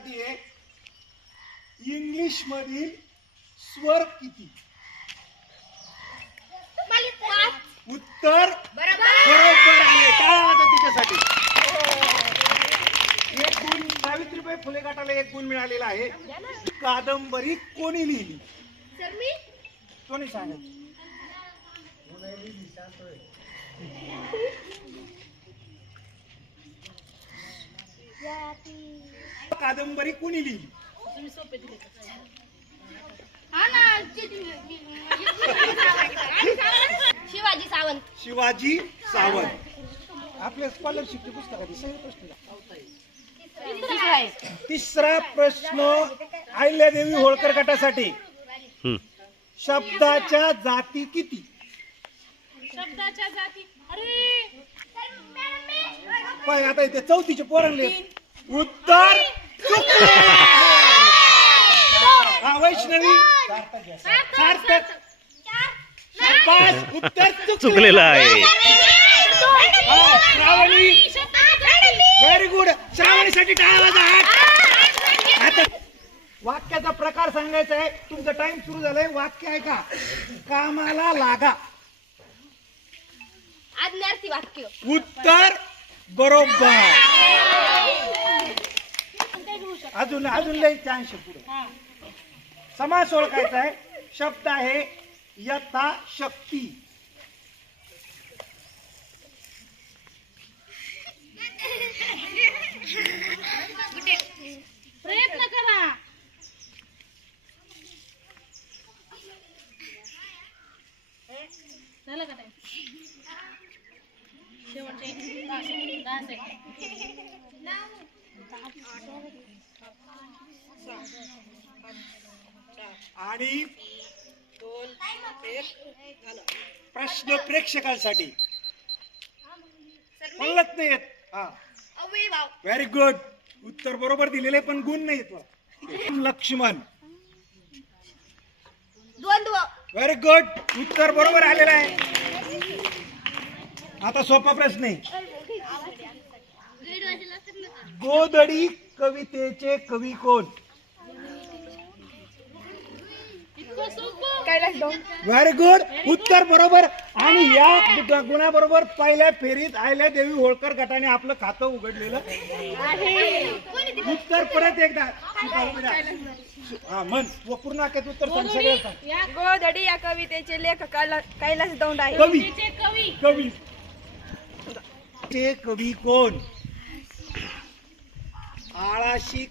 तुमच्यासाठी आहे इंग्लिश मधील स्वर किती? उत्तर बरोबर आहे. काय आता तिच्यासाठी एक गुण. सावित्रीबाई फुले गटाला एक गुण मिळालेला आहे. कादंबरी कोणी लिहिली? कोणी सांगायचं? कादंबरी कोणी लिहिली? शिवाजी सावंत. शिवाजी सावंत. आपल्या स्कॉलरशिपची पुस्तकाची सही प्रश्न. तिसरा प्रश्न अहिल्यादेवी होळकर गटासाठी. शब्दाच्या जाती किती? शब्दाच्या जाती. अरे पाय आता इथे चौथीचे पोरांले उत्तर चुकले. हा वैष्णवी सार्थक. उत्तर चुकलेलं आहे. श्रावणी व्हेरी गुड. श्रावणीसाठी टाळा वाजवा. आता वाक्याचा प्रकार सांगायचा आहे. तुमचा टाइम सुरू झालाय. वाक्य आहे का? कामाला लागा. आज्ञार्थी वाक्य. उत्तर बरोबर. अजून लई चान्स पुढे. समास ओळखायचा आहे. शब्द आहे यथाशक्ती. प्रयत्न करा. झालं का टाइम? शेवटचे 10 सेकंद. आणि प्रश्न प्रेक्षकांसाठी बोलत नाही येत. हा व्हेरी गुड. उत्तर बरोबर दिलेले पण गुण नाही येत. लक्ष्मण. द्वंद्व. Very good. उत्तर बरोबर आलेलं आहे. आता सोपा प्रश्न आहे. गोधडी कवितेचे कवी कोण? Very good. उत्तर बरोबर. आणि या गुणाबरोबर पहिल्या फेरीत अहिल्यादेवी होळकर गटाने आपलं खातं उघडलेलं. उत्तर परत एकदा. हा म्हण पूर्ण उत्तर सांग. सगळं गोधडी या कवितेचे लेखक कैलास दौंड आहे. कवी चे कवी कोण? आळाशी